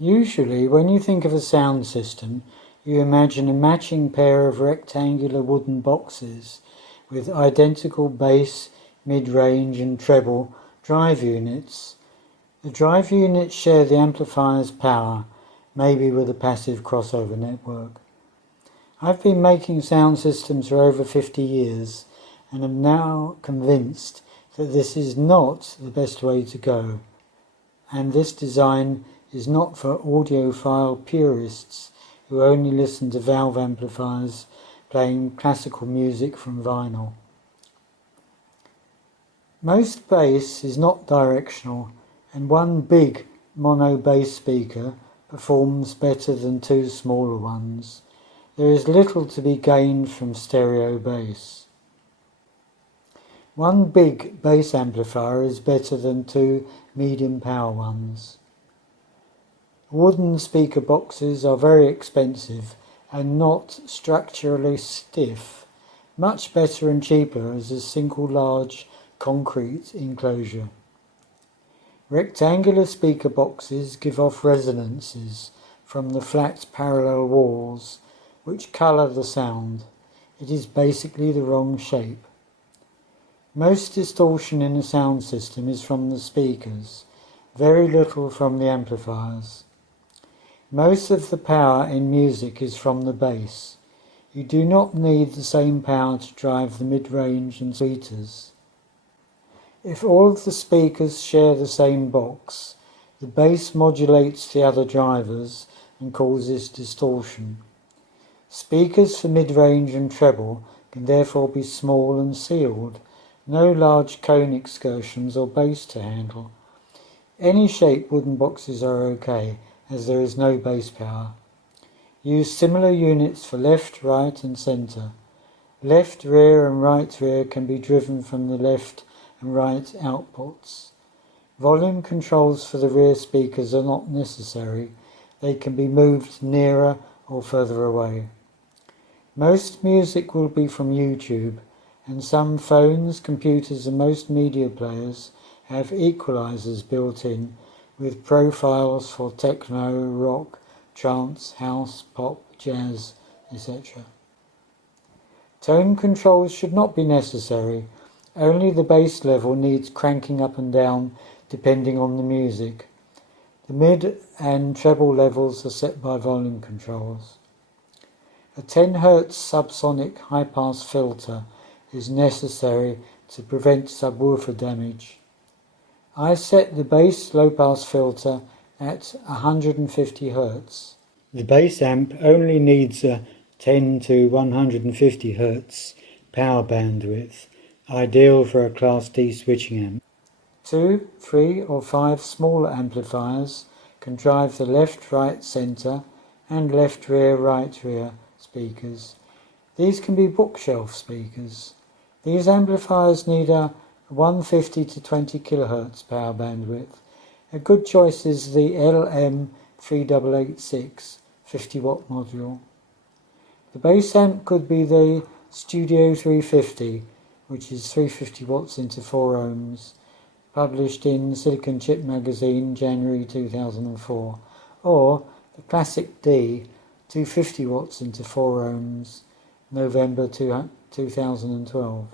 Usually, when you think of a sound system, you imagine a matching pair of rectangular wooden boxes with identical bass, mid-range and treble drive units. The drive units share the amplifier's power, maybe with a passive crossover network. I've been making sound systems for over 50 years and am now convinced that this is not the best way to go, and this design is not for audiophile purists who only listen to valve amplifiers playing classical music from vinyl. Most bass is not directional, and one big mono bass speaker performs better than two smaller ones. There is little to be gained from stereo bass. One big bass amplifier is better than two medium power ones. Wooden speaker boxes are very expensive and not structurally stiff. Much better and cheaper as a single large concrete enclosure. Rectangular speaker boxes give off resonances from the flat parallel walls which colour the sound. It is basically the wrong shape. Most distortion in a sound system is from the speakers, very little from the amplifiers. Most of the power in music is from the bass. You do not need the same power to drive the mid-range and tweeters. If all of the speakers share the same box, the bass modulates the other drivers and causes distortion. Speakers for mid-range and treble can therefore be small and sealed, no large cone excursions or bass to handle. Any shaped wooden boxes are okay, as there is no bass power. Use similar units for left, right and centre. Left rear and right rear can be driven from the left and right outputs. Volume controls for the rear speakers are not necessary. They can be moved nearer or further away. Most music will be from YouTube, and some phones, computers and most media players have equalizers built in with profiles for techno, rock, trance, house, pop, jazz, etc. Tone controls should not be necessary. Only the bass level needs cranking up and down depending on the music. The mid and treble levels are set by volume controls. A 10 Hz subsonic high-pass filter is necessary to prevent subwoofer damage. I set the bass low-pass filter at 150 Hz. The bass amp only needs a 10 to 150 Hz power bandwidth, ideal for a Class D switching amp. 2, 3 or 5 smaller amplifiers can drive the left, right, centre and left rear, right rear speakers. These can be bookshelf speakers. These amplifiers need a 150 to 20 kHz power bandwidth. A good choice is the LM3886 50 watt module. The bass amp could be the Studio 350, which is 350 watts into 4 ohms, published in Silicon Chip magazine January 2004, or the Classic D 250 watts into 4 ohms, November 2012.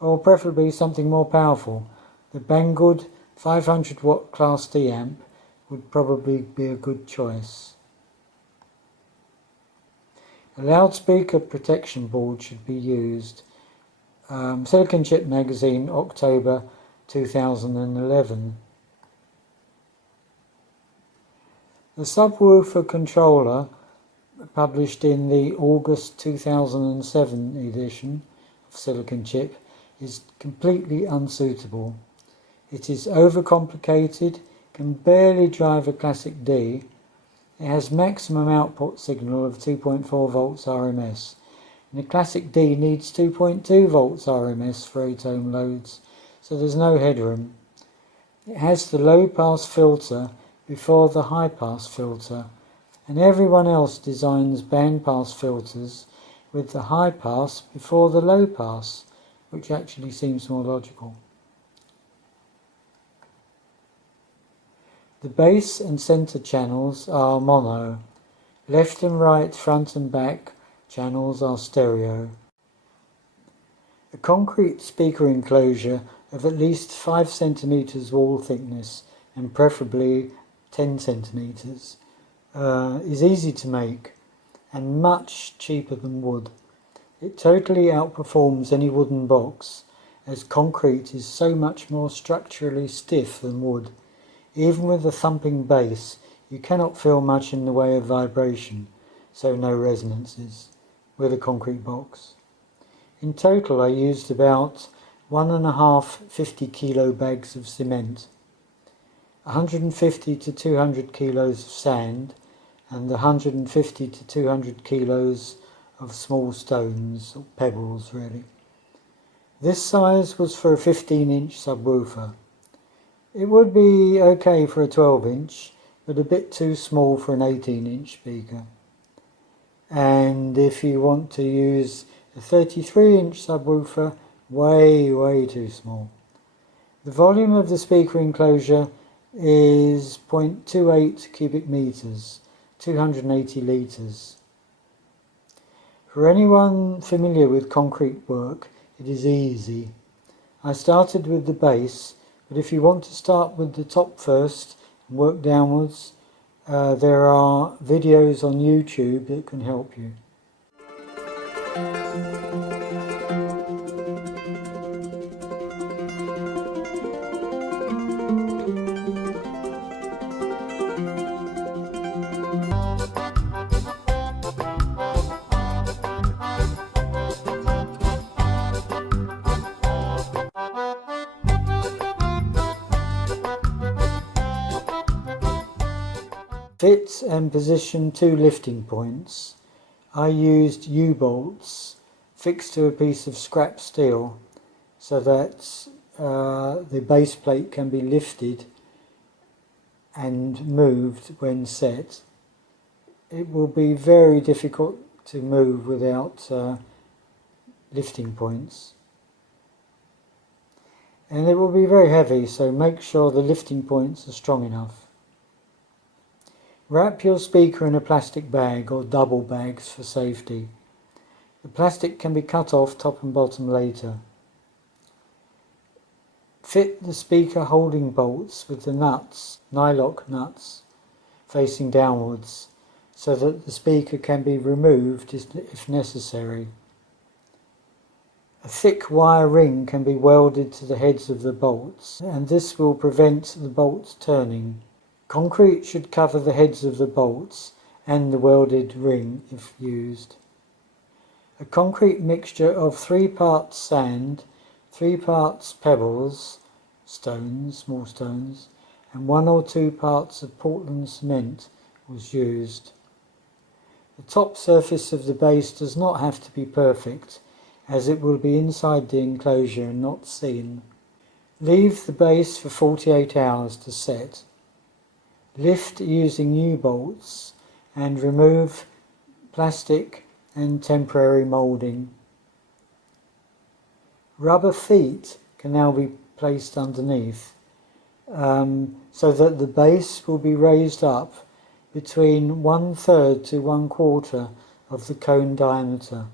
Or preferably something more powerful. The Banggood 500 watt Class D amp would probably be a good choice. A loudspeaker protection board should be used. Silicon Chip magazine, October 2011. The subwoofer controller, published in the August 2007 edition of Silicon Chip, is completely unsuitable. It is overcomplicated, can barely drive a Classic D. It has maximum output signal of 2.4 volts RMS, and the Classic D needs 2.2 volts RMS for 8 ohm loads, so there's no headroom. It has the low pass filter before the high pass filter, and everyone else designs band pass filters with the high pass before the low pass, which actually seems more logical. The bass and centre channels are mono. Left and right, front and back channels are stereo. A concrete speaker enclosure of at least 5 centimeters wall thickness and preferably 10 centimeters is easy to make and much cheaper than wood. It totally outperforms any wooden box, as concrete is so much more structurally stiff than wood. Even with a thumping bass, you cannot feel much in the way of vibration, so no resonances, with a concrete box. In total I used about 1.5 50-kilo bags of cement, 150 to 200 kilos of sand, and 150 to 200 kilos of small stones, or pebbles really. This size was for a 15-inch subwoofer. It would be okay for a 12-inch, but a bit too small for an 18-inch speaker. And if you want to use a 33-inch subwoofer, way too small. The volume of the speaker enclosure is 0.28 cubic meters, 280 litres. For anyone familiar with concrete work, it is easy. I started with the bass, but if you want to start with the top first and work downwards, there are videos on YouTube that can help you. Fit and position 2 lifting points. I used U-bolts fixed to a piece of scrap steel so that the base plate can be lifted and moved when set. It will be very difficult to move without lifting points. And it will be very heavy, so make sure the lifting points are strong enough. Wrap your speaker in a plastic bag or double bags for safety. The plastic can be cut off top and bottom later. Fit the speaker holding bolts with the nuts, nylock nuts, facing downwards, so that the speaker can be removed if necessary. A thick wire ring can be welded to the heads of the bolts, and this will prevent the bolts turning. Concrete should cover the heads of the bolts and the welded ring if used. A concrete mixture of 3 parts sand, 3 parts pebbles, stones, small stones, and 1 or 2 parts of Portland cement was used. The top surface of the base does not have to be perfect, as it will be inside the enclosure and not seen. Leave the base for 48 hours to set. Lift using U-bolts and remove plastic and temporary moulding. Rubber feet can now be placed underneath so that the base will be raised up between 1/3 to 1/4 of the cone diameter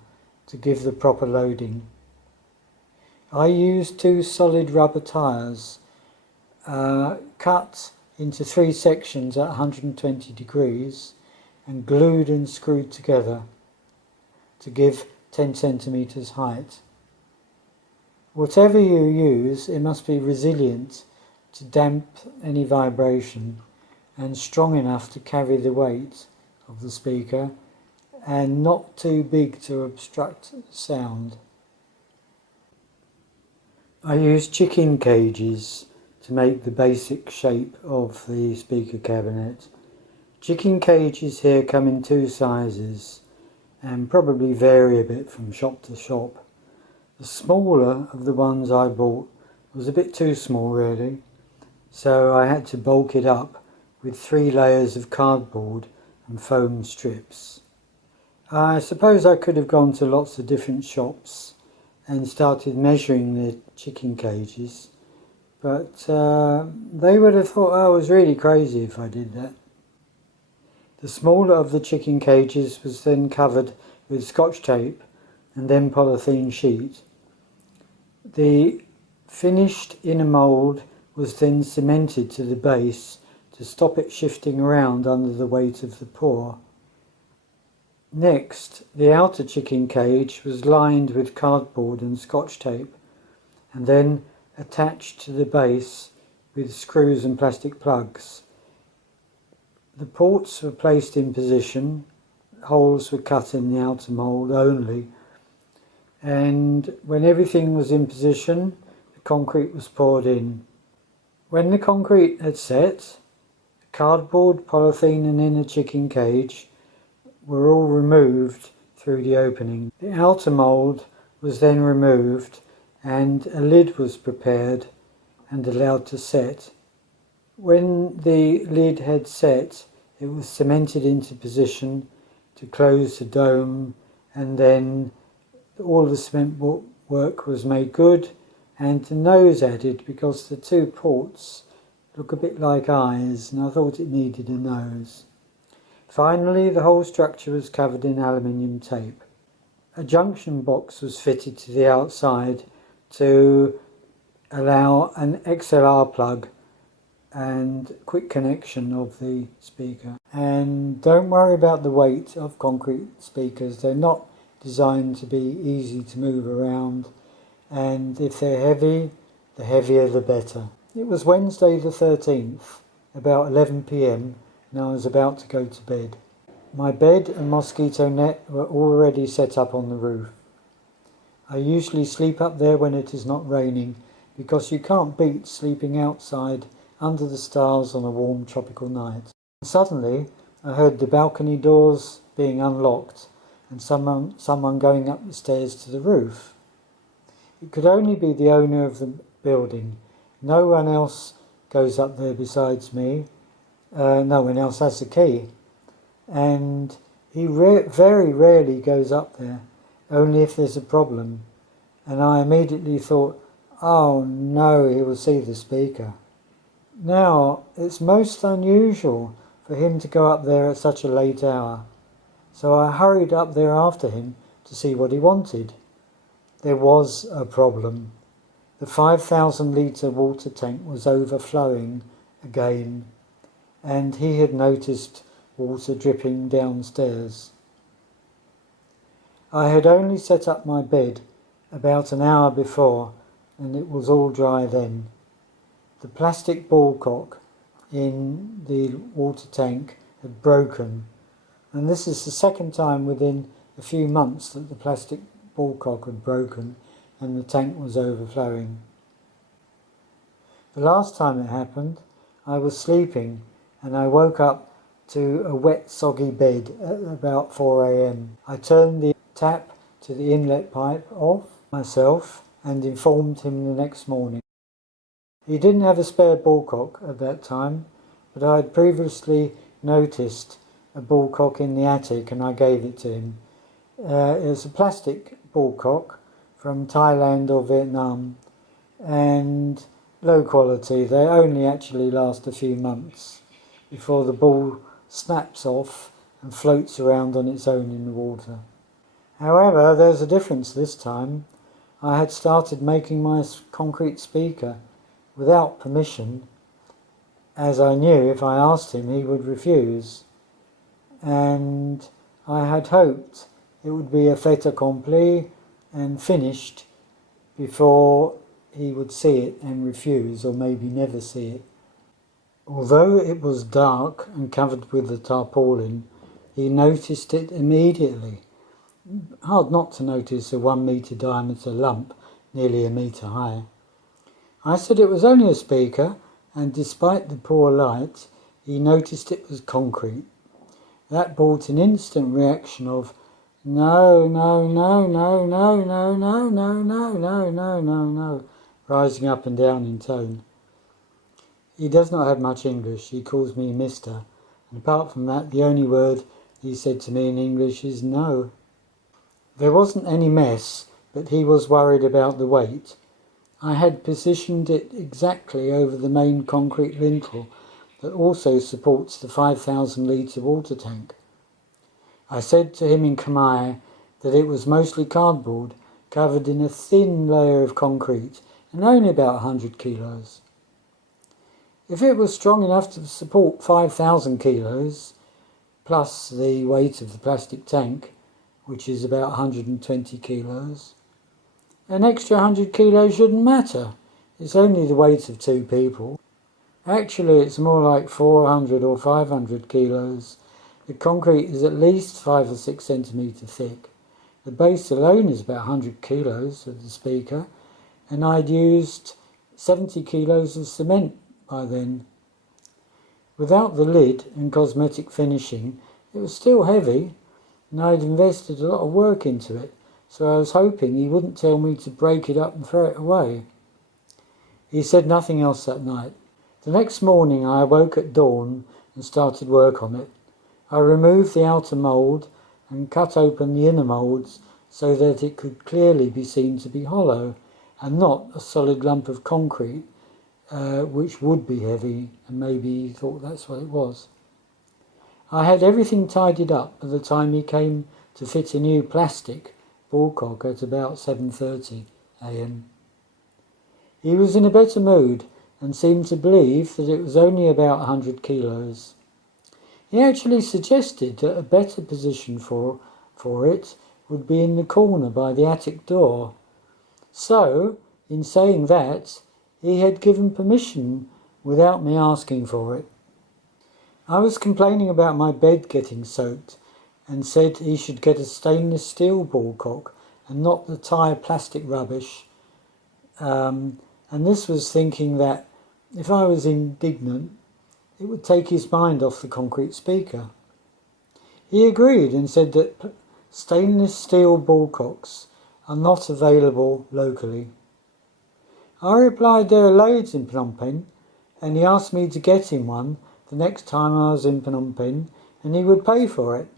to give the proper loading. I used 2 solid rubber tyres cut into 3 sections at 120 degrees and glued and screwed together to give 10 centimeters height. Whatever you use, it must be resilient to damp any vibration and strong enough to carry the weight of the speaker and not too big to obstruct sound. I used chicken cages to make the basic shape of the speaker cabinet. Chicken cages here come in 2 sizes and probably vary a bit from shop to shop. The smaller of the ones I bought was a bit too small really, so I had to bulk it up with 3 layers of cardboard and foam strips. I suppose I could have gone to lots of different shops and started measuring the chicken cages, but they would have thought I was really crazy if I did that. The smaller of the chicken cages was then covered with scotch tape and then polythene sheet. The finished inner mould was then cemented to the base to stop it shifting around under the weight of the pour. Next, the outer chicken cage was lined with cardboard and scotch tape and then attached to the base with screws and plastic plugs. The ports were placed in position, holes were cut in the outer mould only, and when everything was in position, the concrete was poured in. When the concrete had set, the cardboard, polythene and inner chicken cage were all removed through the opening. The outer mould was then removed and a lid was prepared and allowed to set. When the lid had set, it was cemented into position to close the dome, and then all the cement work was made good and the nose added because the two ports look a bit like eyes and I thought it needed a nose. Finally, the whole structure was covered in aluminium tape. A junction box was fitted to the outside to allow an XLR plug and quick connection of the speaker. And don't worry about the weight of concrete speakers. They're not designed to be easy to move around, and if they're heavy, the heavier the better. It was Wednesday the 13th, about 11 p.m, and I was about to go to bed. My bed and mosquito net were already set up on the roof. I usually sleep up there when it is not raining, because you can't beat sleeping outside under the stars on a warm tropical night. Suddenly, I heard the balcony doors being unlocked and someone going up the stairs to the roof. It could only be the owner of the building. No one else goes up there besides me. No one else has the key. And he very rarely goes up there, only if there's a problem. And I immediately thought, oh no, he will see the speaker. Now, it's most unusual for him to go up there at such a late hour, so I hurried up there after him to see what he wanted. There was a problem. The 5,000-litre water tank was overflowing again, and he had noticed water dripping downstairs. I had only set up my bed about an hour before, and it was all dry then. The plastic ball cock in the water tank had broken, and this is the second time within a few months that the plastic ball cock had broken and the tank was overflowing. The last time it happened, I was sleeping and I woke up to a wet, soggy bed at about 4 a.m. I turned the tap to the inlet pipe off myself and informed him the next morning. He didn't have a spare ball cock at that time, but I had previously noticed a ball cock in the attic and I gave it to him. It was a plastic ball cock from Thailand or Vietnam and low quality. They only actually last a few months before the ball snaps off and floats around on its own in the water. However, there's a difference this time. I had started making my concrete speaker without permission, as I knew if I asked him he would refuse, and I had hoped it would be a fait accompli and finished before he would see it and refuse, or maybe never see it. Although it was dark and covered with a tarpaulin, he noticed it immediately. Hard not to notice a 1 metre diameter lump nearly a metre high. I said it was only a speaker, and despite the poor light, he noticed it was concrete. That brought an instant reaction of, no, no, no, no, no, no, no, no, no, no, no, no, no, rising up and down in tone. He does not have much English. He calls me Mister, and apart from that, the only word he said to me in English is no. There wasn't any mess, but he was worried about the weight. I had positioned it exactly over the main concrete lintel that also supports the 5,000 litre water tank. I said to him in Khmer that it was mostly cardboard covered in a thin layer of concrete and only about 100 kilos. If it was strong enough to support 5,000 kilos, plus the weight of the plastic tank, which is about 120 kilos, an extra 100 kilos shouldn't matter. It's only the weight of two people. Actually, it's more like 400 or 500 kilos. The concrete is at least 5 or 6 centimetres thick. The base alone is about 100 kilos of the speaker, and I'd used 70 kilos of cement by then. Without the lid and cosmetic finishing, it was still heavy, and I'd invested a lot of work into it, so I was hoping he wouldn't tell me to break it up and throw it away. He said nothing else that night. The next morning I awoke at dawn and started work on it. I removed the outer mould and cut open the inner moulds so that it could clearly be seen to be hollow and not a solid lump of concrete, which would be heavy, and maybe he thought that's what it was. I had everything tidied up by the time he came to fit a new plastic ballcock at about 7:30 a.m. He was in a better mood and seemed to believe that it was only about 100 kilos. He actually suggested that a better position for it would be in the corner by the attic door. So, in saying that, he had given permission without me asking for it. I was complaining about my bed getting soaked and said he should get a stainless steel ballcock and not the tire plastic rubbish. And this was thinking that if I was indignant, it would take his mind off the concrete speaker. He agreed and said that stainless steel ballcocks are not available locally. I replied there are loads in Phnom Penh, and he asked me to get him one the next time I was in Phnom Penh, and he would pay for it.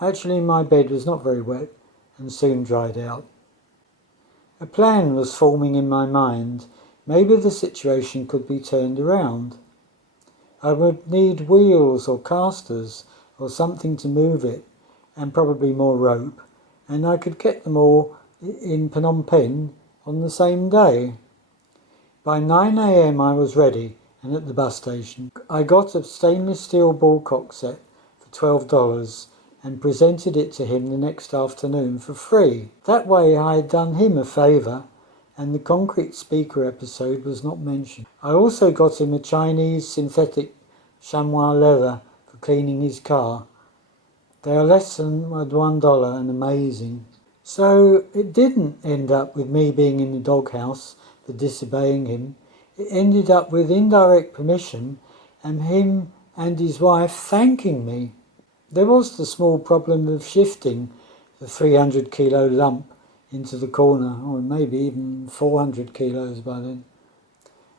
Actually, my bed was not very wet and soon dried out. A plan was forming in my mind. Maybe the situation could be turned around. I would need wheels or casters or something to move it, and probably more rope, and I could get them all in Phnom Penh on the same day. By 9 a.m. I was ready and at the bus station. I got a stainless steel ballcock set for $12 and presented it to him the next afternoon for free. That way I had done him a favour, and the concrete speaker episode was not mentioned. I also got him a Chinese synthetic chamois leather for cleaning his car. They are less than $1 and amazing. So it didn't end up with me being in the doghouse for disobeying him. It ended up with indirect permission and him and his wife thanking me. There was the small problem of shifting the 300 kilo lump into the corner, or maybe even 400 kilos by then.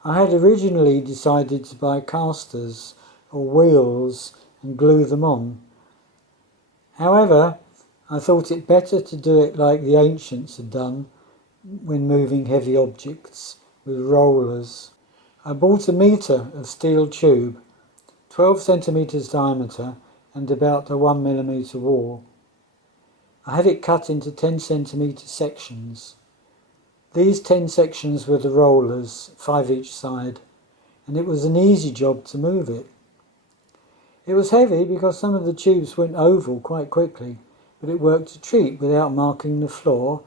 I had originally decided to buy casters or wheels and glue them on. However, I thought it better to do it like the ancients had done when moving heavy objects, with rollers. I bought a metre of steel tube, 12 centimetres diameter and about a 1mm wall. I had it cut into 10 centimetre sections. These 10 sections were the rollers, 5 each side, and it was an easy job to move it. It was heavy because some of the tubes went oval quite quickly, but it worked a treat without marking the floor,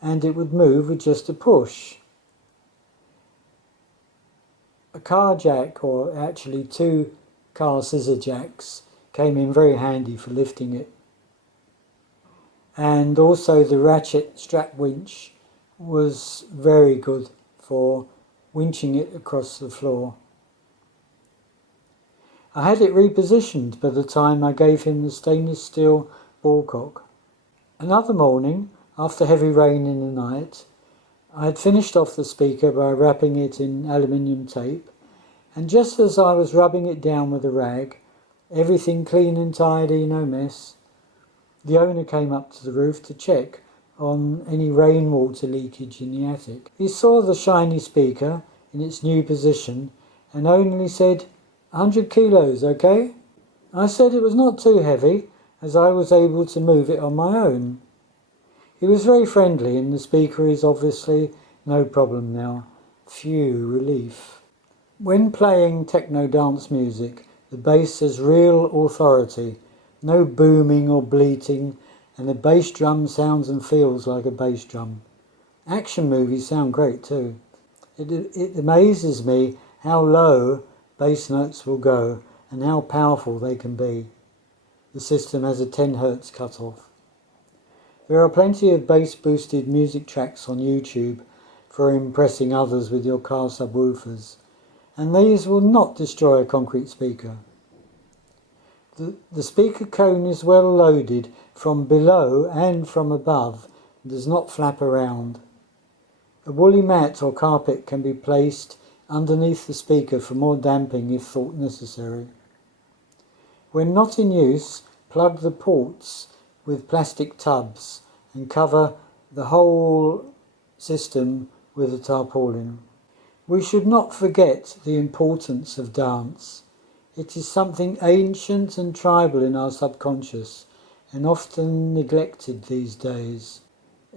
and it would move with just a push. A car jack, or actually 2 car scissor jacks, came in very handy for lifting it. And also the ratchet strap winch was very good for winching it across the floor. I had it repositioned by the time I gave him the stainless steel ballcock. Another morning, after heavy rain in the night, I had finished off the speaker by wrapping it in aluminium tape, and just as I was rubbing it down with a rag, everything clean and tidy, no mess, the owner came up to the roof to check on any rainwater leakage in the attic. He saw the shiny speaker in its new position and only said, 100 kilos, okay? I said it was not too heavy, as I was able to move it on my own. He was very friendly, and the speaker is obviously no problem now. Phew, relief. When playing techno dance music, the bass has real authority, no booming or bleating, and the bass drum sounds and feels like a bass drum. Action movies sound great too. It amazes me how low bass notes will go and how powerful they can be. The system has a 10 Hz cutoff. There are plenty of bass-boosted music tracks on YouTube for impressing others with your car subwoofers, and these will not destroy a concrete speaker. The speaker cone is well loaded from below and from above and does not flap around. A woolly mat or carpet can be placed underneath the speaker for more damping if thought necessary. When not in use, plug the ports with plastic tubs and cover the whole system with a tarpaulin. We should not forget the importance of dance. It is something ancient and tribal in our subconscious and often neglected these days.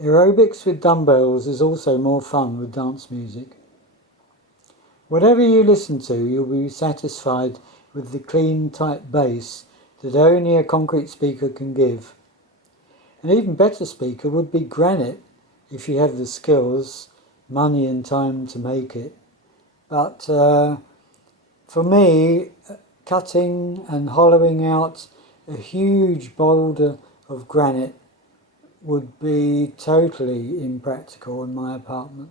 Aerobics with dumbbells is also more fun with dance music. Whatever you listen to, you'll be satisfied with the clean, tight bass that only a concrete speaker can give. An even better speaker would be granite if you have the skills, money and time to make it. But for me, cutting and hollowing out a huge boulder of granite would be totally impractical in my apartment.